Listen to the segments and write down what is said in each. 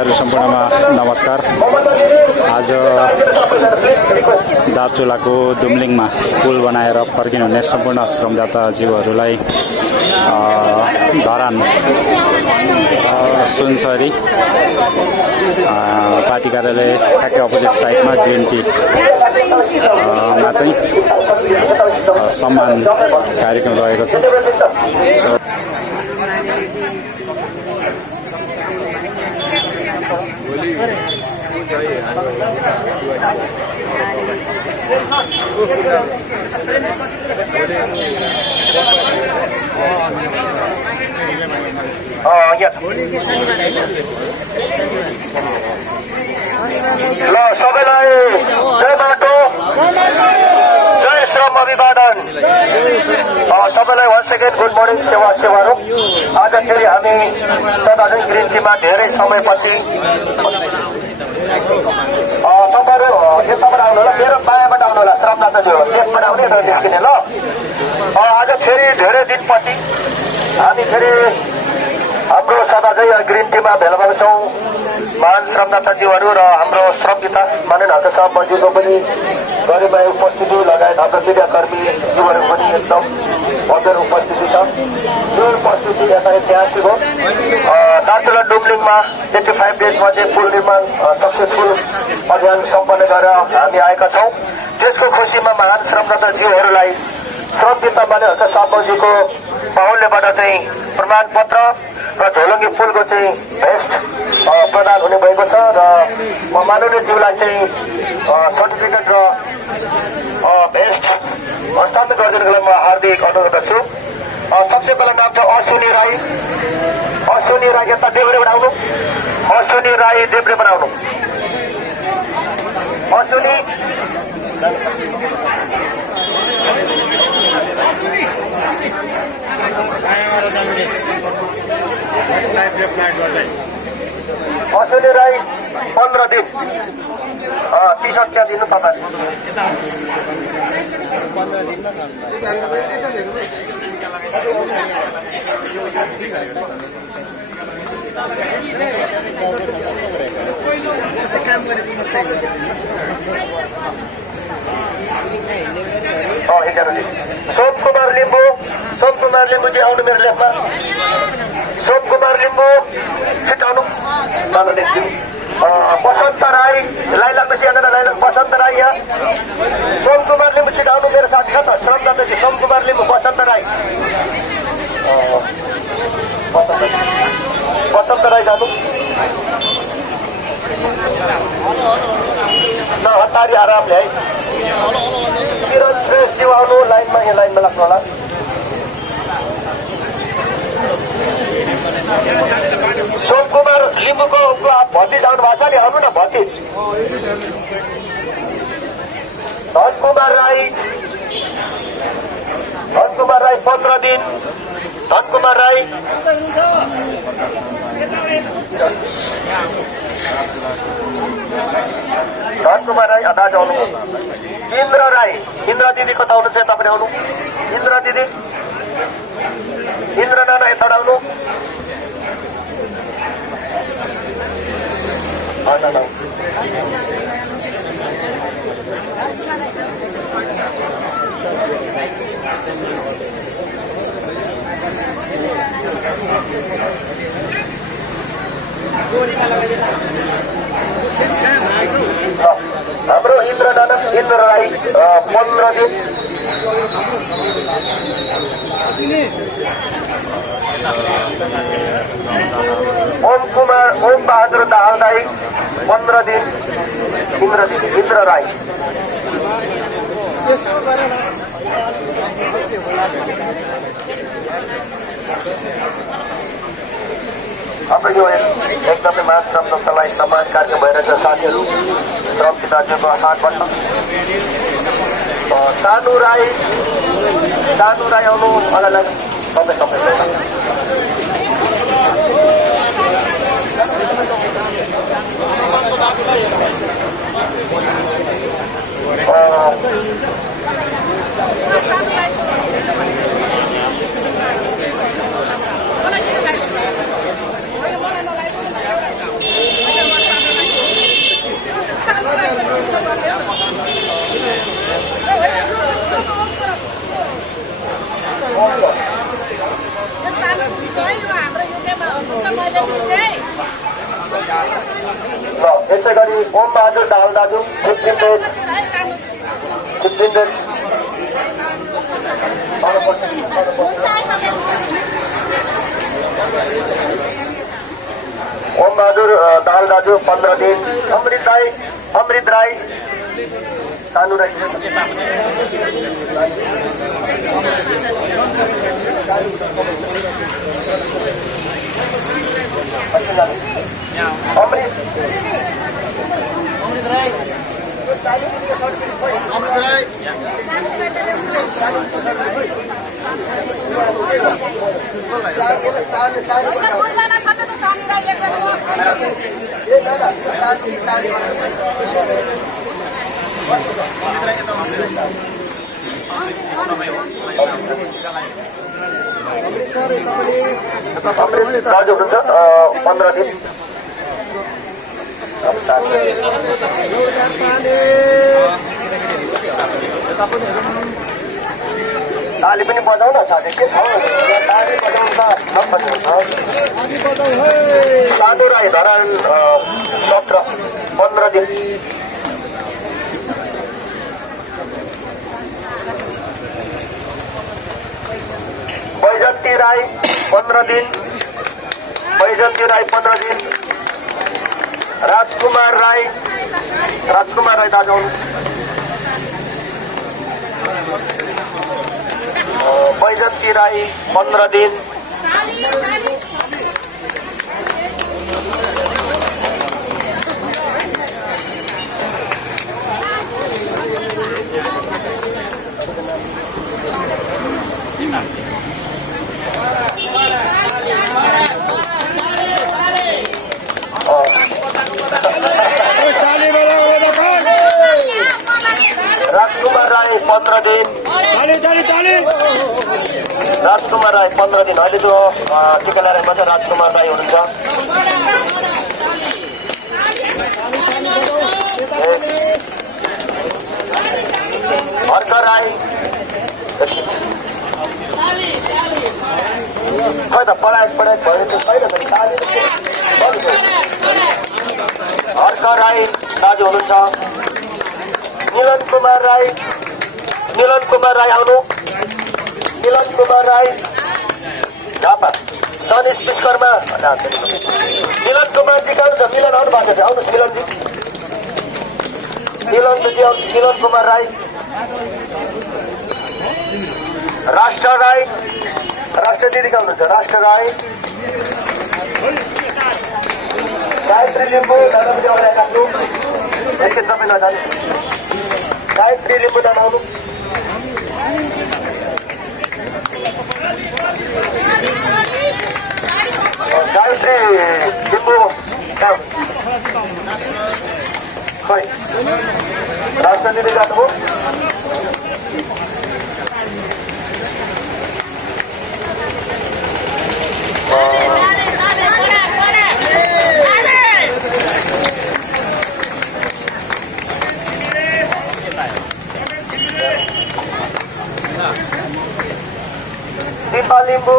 भाइहरू सम्पूर्णमा नमस्कार। आज दार्चुलाको दुम्लिङमा पुल बनाएर फर्किनुहुने सम्पूर्ण श्रमदाता जीवहरूलाई धरान सुनसरी पार्टी कार्यालय ठ्याक्कै अपोजिट साइडमा ग्रिन टी मा चाहिँ सम्मान कार्यक्रम रहेको छ। ल सबैलाई जय बाटो, जय श्रम अभिवादन। सबैलाई वान सेकेन्ड गुड मर्निङ सेवाहरू। आज फेरि हामी सदाझै ग्रिन टीमा धेरै समयपछि तपाईँहरू यताबाट आउनु होला, मेरो बायाँबाट आउनु होला, श्रमदाताज्यू लेफ्टबाट आउने यता निस्किने ल। आज फेरि धेरै दिनपछि हामी फेरि हाम्रो सदाझै ग्रिन टीमा भेला भएको छौँ। महान श्रमदाताज्यूहरू र हाम्रो श्रमपिता माननीय हक साहबज्यूको पनि गरिमाई उपस्थिति लगायत हाम्रो मिडियाकर्मी जीवनको पनि एकदम भव्य उपस्थिति छ। यो उपस्थिति यता ऐतिहासिक हो। दार्चुला डुम्लिङमा 85 डेजमा चाहिँ पुल निर्माण सक्सेसफुल अभियान सम्पन्न गरेर हामी आएका छौँ। त्यसको खुसीमा महान श्रमदाताज्यूहरूलाई श्रमपिता माननीय हक साहबज्यूको बाहुल्यबाट चाहिँ प्रमाणपत्र र झोलुङ्गे पुलको चाहिँ भेस्ट प्रदान हुने भएको छ र म माननीय ज्यूलाई चाहिँ सर्टिफिकेट र भेस्ट हस्तान्तरण गरिदिनुको लागि म हार्दिक अनुरोध गर्छु। सबसे पहिला नाम छ अश्विनी राई। अश्विनी राई यता देब्रेबाट आउनु। अश्विनी राई देब्रेबाट आउनु। अश्विनी अश्विनी राई 15 दिन टी सर्ट त्यहाँ दिनु तपाईँ। सोम कुमार लिम्बू, सोम कुमार लिम्बूजी आउनु मेरो लेखमा। सोम कुमार लिम्बू छिट आउनु। बसन्त राई लाइन लाग्दैछ यहाँनिर, लाइन बसन्त राई यहाँ। सोम कुमार लिम्बू छिट आउनु मेरो साथी छ त श्रमदाता। सोम कुमार लिम्बू, बसन्त राई, बसन्त राई जानु न। हतारी आरामले है। किरण श्रेष्ठज्यू आउनु लाइनमा, यहाँ लाइनमा लाग्नु होला। सोम कुमार लिम्बूको भतिज आउनु भएको छ नि, आउनु न भतिज। धन कुमार राई, धन कुमार राई 15 दिन। धन कुमार राई, धन कुमार राई दाजु आउनु। इन्द्र राई, इन्द्र दिदी कता आउनु छ तपाईँ आउनु। इन्द्र दिदी, इन्द्र नाना यता आउनु। हाम्रो इन्द्र नाना, इन्द्र राई 15 दिन। ओम कुमार, ओम बहादुर दाहाल राई 15 दिन। इन्द्र दिदी, इन्द्र राई। हाम्रो यो एकदमै महान श्रमदातालाई सम्मान कार्यक्रम भइरहेछ साथीहरू श्रमपिताज्यूको हातबाट। सानु राई, सानु राई आउनु मलाई तपाईँ। ल यसै गरी ओम बहादुर दाहाल दाजु 15 डेज 15 डेज ओम बहादुर दाहाल दाजु 15 दिन अमृत राई सानु राई अमृत राई दाजु हुनुहुन्छ 15 दिन ताली पनि बजाउन साथी के छ ताली बजाउनु त साधु राई धरान 15 दिन बैजन्ती राई 15 दिन राजकुमार राई दाजु बैजन्ती राई 15 दिन राजकुमार राई 15 दिन राजकुमार राई 15 दिन अहिले जो टिका लगाएर मात्रै राजकुमार राई हुनुहुन्छ हर्क राई खै त पढाएको भयो छैन हर्क राई दाजु हुनुहुन्छ मिलन कुमार राई आउनु मिलन कुमार राई झापा सनिस विश्वकर्मा मिलन कुमारजी कहाँ छ मिलन आउनु भएको छ आउनुहोस् मिलनजी मिलन कुमार राई राष्ट्र दिदी कहाँ हुनुहुन्छ राष्ट्र राई गायत्री लिम्बू दादा पनि अगाडि राख्नु एकछिन तपाईँ नजानु गायत्री लिम्बू दादा आउनु गायत्री लिम्बू खै राष्ट्र दिदी जानुभयो दीपा लिम्बू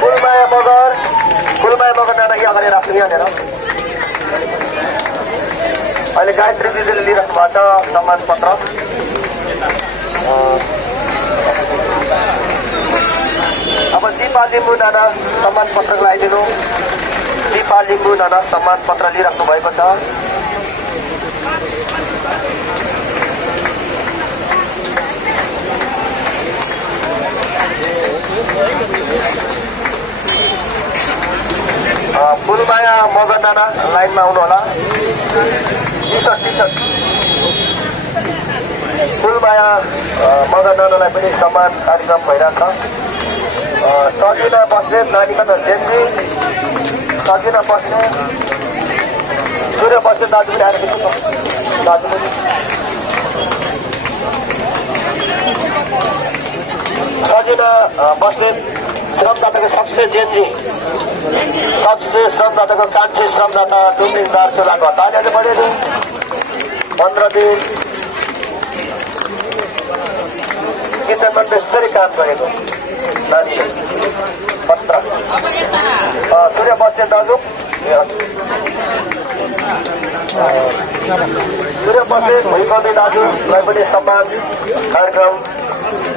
फुलमाया मगर नाना यहाँ अगाडि राख्नु यहाँनिर अहिले गायत्री दिदीले लिइराख्नु भएको छ सम्मान पत्र अब दीपा लिम्बू नाना सम्मान पत्र लगाइदिनु दीपा लिम्बू नाना सम्मान पत्र लिइराख्नु भएको छ फुलमाया मगर नाना लाइनमा आउनु होला टी सर्ट फुलमाया मगर नानालाई पनि सम्मान कार्यक्रम भइरहेछ सजिना बस्ने नानी कता जेन्जी सजिना बस्ने सूर्य बस्ने दाजु पनि आएर दाजु पनि सजिना बस्ने श्रमदाताको सबसे जेन्जी सबसे श्रमदाताको कान्छे श्रमदाता डुम्रिङ दार्चुलाको ताली अझै बढेको 15 दिन किचनमा त्यसरी काम गरेको नानीले पत्र सूर्य बस्ने दाजु सूर्य बस्ने भुइँकर्ने दाजुलाई पनि सम्मान कार्यक्रम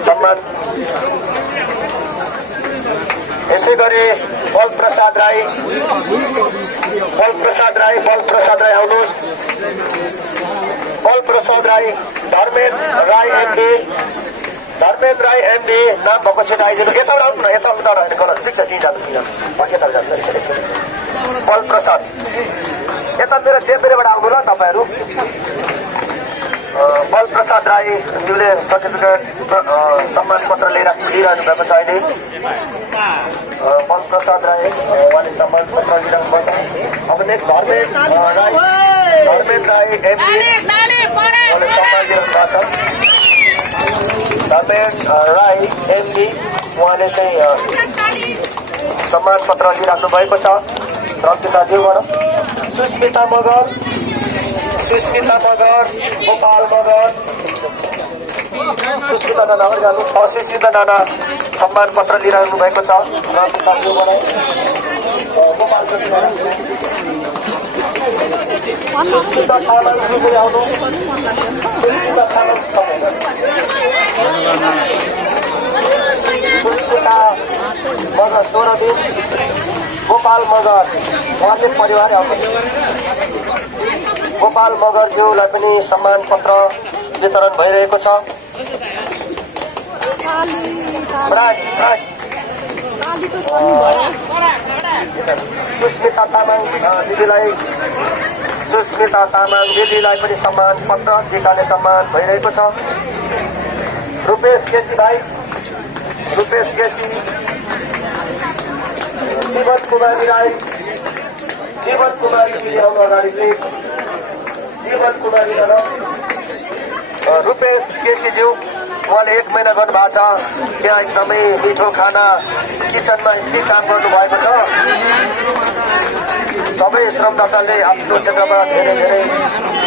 सम्मान। यसै गरी बल प्रसाद राई आउनुहोस्। बल प्रसाद राई, धर्मेन्द्र राई एमडी नाम भएको छैन आइदिनु। यताबाट आउनु न, यता रहने गलत ठिक छ। बल प्रसाद यतातिर देब्रेबाट आउनु ल तपाईँहरू। बल प्रसाद राईज्यूले सर्टिफिकेट सम्मान पत्र लिइरहनु भएको छ अहिले। बल प्रसाद राई उहाँले सम्मान पत्र लिइरहनु भएको छ। अब नेक्स्ट धर्मेन्द्र राई एमडी उहाँले सम्मान लिइरहनु भएको छ। धर्मेन्द्र राई एमडी उहाँले चाहिँ सम्मान पत्र लिइराख्नु भएको छ श्रमपिताज्यूबाट। सुस्मिता मगर, गोपाल मगर, सुस्मिता नाना सुस्मिता नाना सम्मान पत्र लिइरहनु भएको छ श्रमपिताज्यूबाट। सुस्मिता तामाङ आउनु। सुस्मिता मगर 16 दिन। गोपाल मगर उहाँ चाहिँ परिवारै आउनु। गोपाल मगरज्यूलाई पनि सम्मान पत्र वितरण भइरहेको छ। सुस्मिता तामाङ दिदीलाई पनि सम्मान पत्र टिकाले सम्मान भइरहेको छ। रूपेश केसी भाइ, जीवन कुमारी राई, जीवन कुमारी दिदी आउनु अगाडि प्लिज। जीवन कुमारी रूपेश केसीज्यू उहाँले 1 महिना गर्नुभएको छ त्यहाँ। एकदमै मिठो खाना किचनमा यति काम गर्नुभएको छ। सबै श्रमदाताले आफ्नो क्षेत्रमा धेरै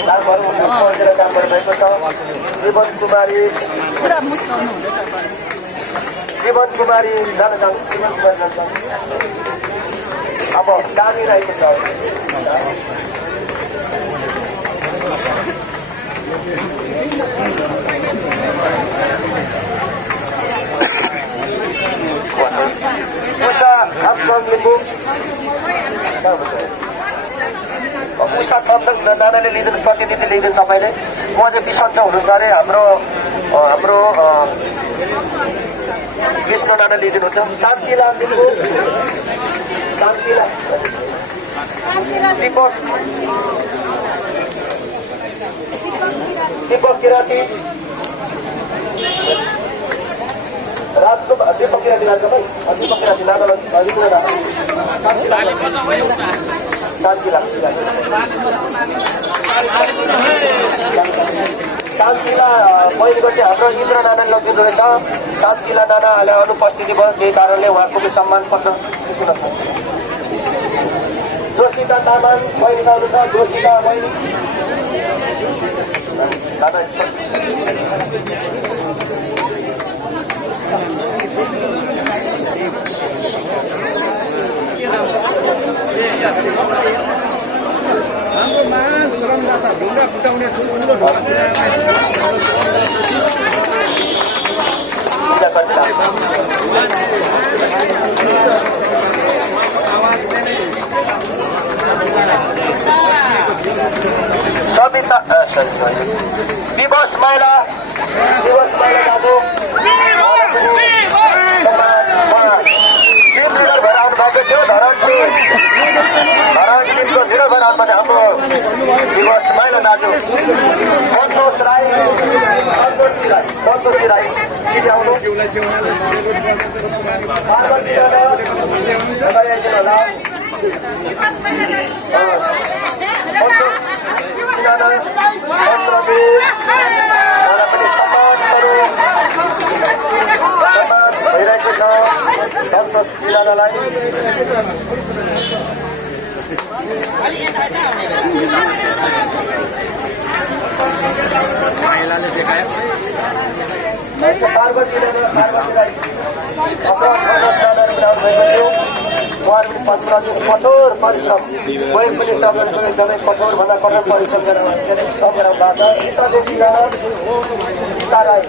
कामहरू काम गर्नुभएको छ। जीवन कुमारी जानु अब जानिरहेको छ। उषा थाप्सङ लिम्बू, उषा थाप्सङ नानाले लिइदिनु, प्रतिनिधि लिइदिनु तपाईँले। उहाँ चाहिँ बिसन्चो हुनुहुन्छ अरे। हाम्रो विष्णु नाना लिइदिनु हुन्छ। शान्तिलाल लिम्बू, दीपक किराती, राजकुमार दीपक किराती नाना शान्तिला पहिलेको चाहिँ हाम्रो इन्द्र नानाले लगिदिँदो रहेछ। शान्तिला नानालाई अनुपस्थिति भयो, त्यही कारणले उहाँको पनि सम्मान पत्र। जोसिता तामाङ बहिनी आउनु छ। जोसिता बहिनी सविता दिवस महिला दाजु टिम लिडर भएर आउनु भएको थियो। धरान टिमको लिडर भएर आउनु भएको हाम्रो दिवस महिला दाजु सन्तोषी राई किन आउनु। पार्वती पनि सम्मानहरू भइरहेको छ सन्तोष सिलालाई। महिलाले देखायो। पार्वती राई अपराध स्थानहरू बनाउनु भएको थियो। उहाँहरूको पदमाथि कठोर परिश्रम कोही पनि स्टाफहरू एकदमै कठोरभन्दा कठोर परिश्रम गरेर श्रम गराउनु भएको छ। गीताको गीता राई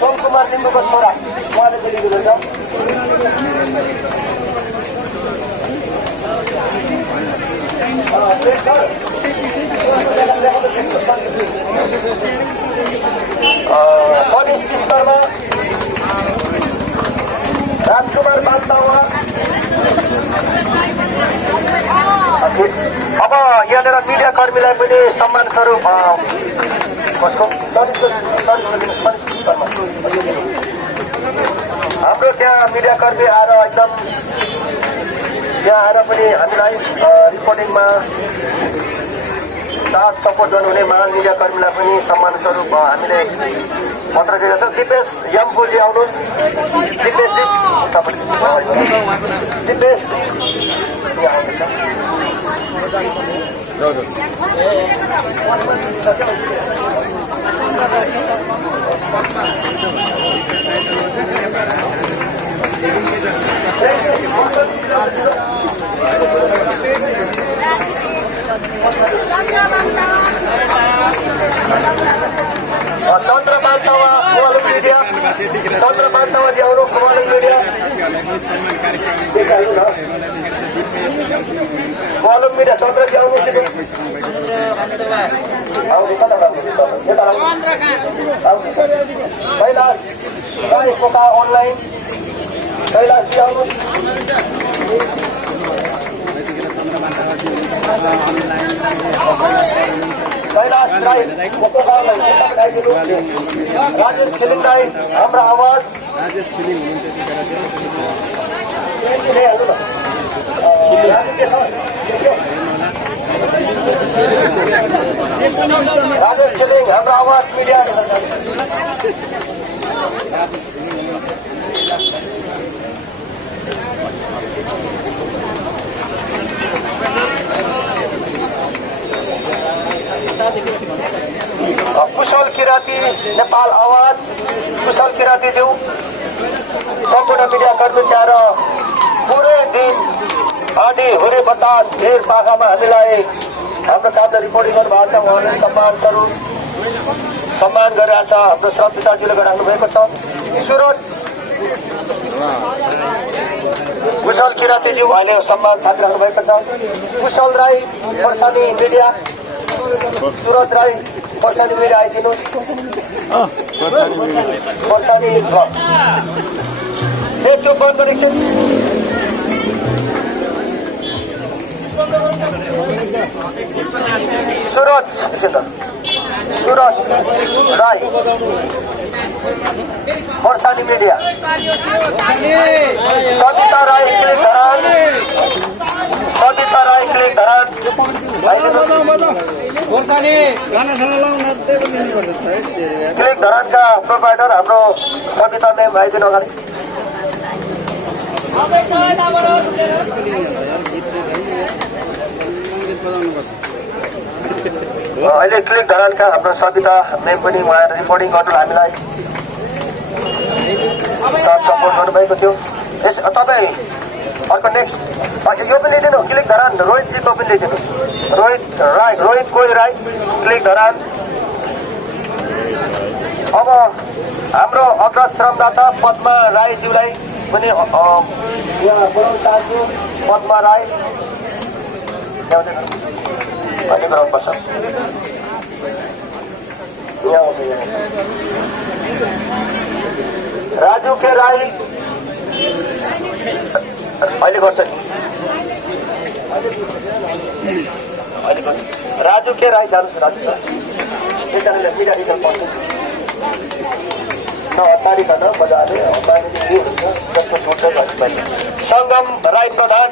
सोम कुमार लिम्बूको छोरा उहाँले बोलिदिनुहुन्छ। सनीश विश्वकर्मा राजकुमार बान्तावा। अब यहाँनिर मिडिया कर्मीलाई पनि सम्मान स्वरूप हाम्रो त्यहाँ मिडिया कर्मी आएर एकदम त्यहाँ आएर पनि हामीलाई रिपोर्टिङमा साथ सपोर्ट गर्नुहुने महान मिडिया कर्मीलाई पनि सम्मान स्वरूप हामीले पत्र दिएका छौँ। दिपेश यमपुरजी आउनुहोस्। दिपेशजी दिपेशजी चन्द्र बान्तावा कोवालुङ मिडिया चन्द्र बान्तावाजी आउनु कोवालुङ मिडिया कोवालुङ मिडिया चन्द्रजी आउनु कैलाश राई पोका अनलाइन कैलाशजी आउनु कैलाश राई राजेश छिलिङ राई हाम्रो आवाज राजेश छिलिङ हाम्रो आवाज मिडिया कुशल किराती नेपाल आवाज कुशल किराती ज्यू सम्पूर्ण मिडिया कर्मी त्यहाँ पुरै दिन आँधी हुरे बतास ढेर पाखामा हामीलाई हाम्रो कामले रिपोर्टिङ गर्नुभएको छ। उहाँले सम्मान स्वरूप सम्मान गरिरहेको छ। हाम्रो श्रद्धाजीले गरिराख्नु भएको छ। सुरज कुशल किरातीज्यू अहिले सम्मान थापिराख्नु भएको छ। कुशल राई पर्सानी मिडिया सुरज राई पर्सानी मिडिया आइदिनुहोस्। Parsani connection Suraj Rai Parsani media Sadita Rai click Dharan click धरानका प्रोभाइडर हाम्रो सविता म्याम आइदिनु अगाडि। अहिले क्लिक धरानका हाम्रो सविता म्याम पनि उहाँ रिपोर्टिङ गर्नु हामीलाई सपोर्ट गर्नुभएको थियो। तपाईँ अर्को नेक्स्ट यो पनि लिइदिनु क्लिक धरान रोहितजीको पनि लिइदिनु रोहित कोही राई क्लिक धरान। अब हाम्रो अग्रज श्रमदाता पद्मा राईज्यूलाई पनि यहाँ बोलाउन चाहन्छु। पद्मा राई अहिले गराउनुपर्छ यहाँ आउँछ। राजु के राई अहिले गर्छ नि राजु के राई जानुहोस्। राजु एकजनाले मिडिया पर्छ नअत्तारिकन मजाले बानी के हुन्छ जस्तो छुट्टै गर्नुपर्छ सङ्गम राई प्रधान